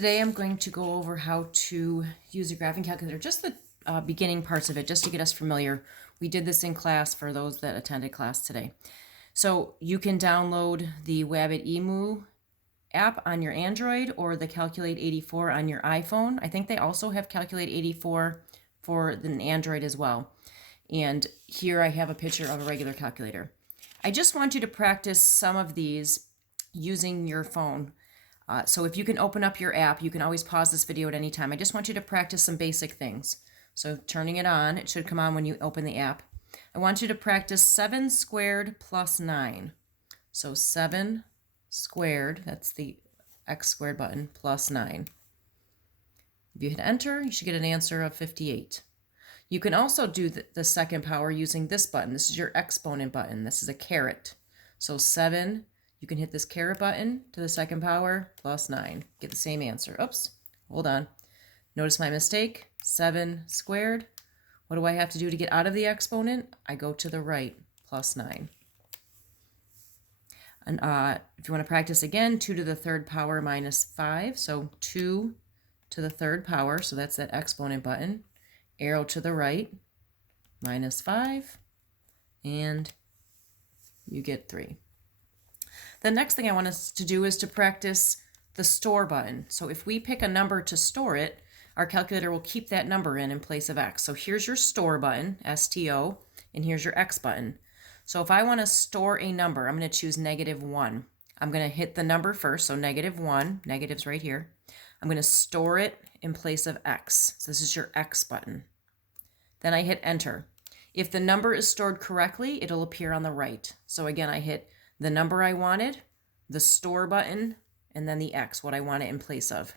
Today I'm going to go over how to use a graphing calculator, just the beginning parts of it, just to get us familiar. We did this in class for those that attended class today. So you can download the Wabbit Emu app on your Android or the Calculate 84 on your iPhone. I think they also have Calculate 84 for an Android as well. And here I have a picture of a regular calculator. I just want you to practice some of these using your phone. So if you can open up your app, you can always pause this video at any time. I just want you to practice some basic things. So turning it on, it should come on when you open the app. I want you to practice 7 squared plus 9. So 7 squared, that's the x squared button, plus 9. If you hit enter, you should get an answer of 58. You can also do the second power using this button. This is your exponent button. This is a caret. So 7, you can hit this caret button to the second power, plus 9. Get the same answer. Oops, hold on. Notice my mistake. 7 squared. What do I have to do to get out of the exponent? I go to the right, plus 9. And if you want to practice again, 2 to the third power minus 5. So 2 to the third power, so that's that exponent button. Arrow to the right, minus 5, and you get 3. The next thing I want us to do is to practice the store button. So if we pick a number to store it, our calculator will keep that number in place of x. So here's your store button, STO, and here's your x button. So if I want to store a number, I'm going to choose -1. I'm going to hit the number first, so -1, negative's right here. I'm going to store it in place of x. So this is your x button. Then I hit enter. If the number is stored correctly, it'll appear on the right. So again, I hit the number I wanted, the store button, and then the x, what I want it in place of.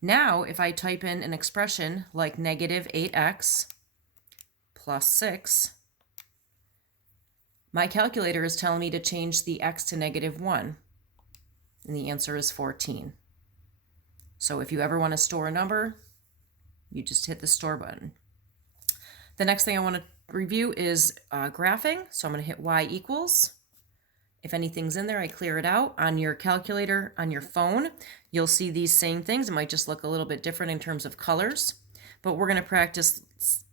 Now, if I type in an expression like -8x plus 6, my calculator is telling me to change the x to -1, and the answer is 14. So if you ever want to store a number, you just hit the store button. The next thing I want to review is graphing. So I'm going to hit y equals. If anything's in there, I clear it out. On your calculator, on your phone, you'll see these same things. It might just look a little bit different in terms of colors, but we're going to practice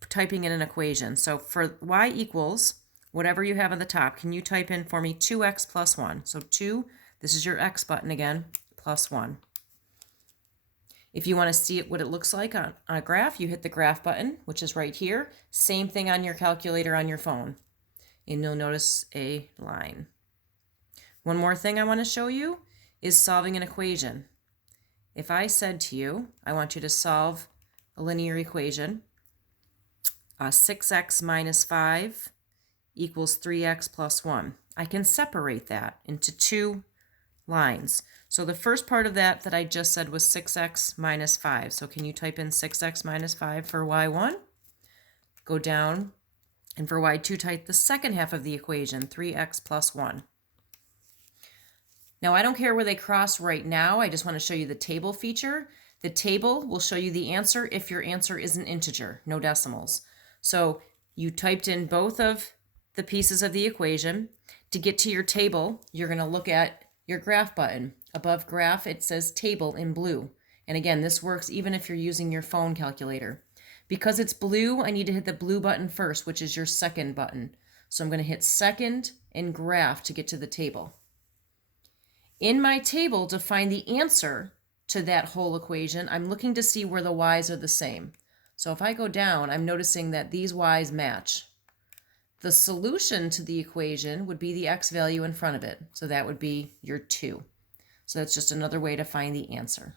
typing in an equation. So for y equals, whatever you have on the top, can you type in for me 2x plus 1? So 2, this is your x button again, plus 1. If you want to see what it looks like on a graph, you hit the graph button, which is right here. Same thing on your calculator on your phone. And you'll notice a line. One more thing I want to show you is solving an equation. If I said to you, I want you to solve a linear equation, 6x minus 5 equals 3x plus 1. I can separate that into 2 lines. So the first part of that I just said was 6x minus 5. So can you type in 6x minus 5 for y1? Go down, and for y2, type the second half of the equation, 3x plus 1. Now I don't care where they cross right now, I just want to show you the table feature. The table will show you the answer if your answer is an integer, no decimals. So you typed in both of the pieces of the equation. To get to your table, you're going to look at your graph button. Above graph, it says table in blue. And again, this works even if you're using your phone calculator. Because it's blue, I need to hit the blue button first, which is your second button. So I'm going to hit second and graph to get to the table. In my table, to find the answer to that whole equation, I'm looking to see where the y's are the same. So if I go down, I'm noticing that these y's match. The solution to the equation would be the x value in front of it. So that would be your 2. So that's just another way to find the answer.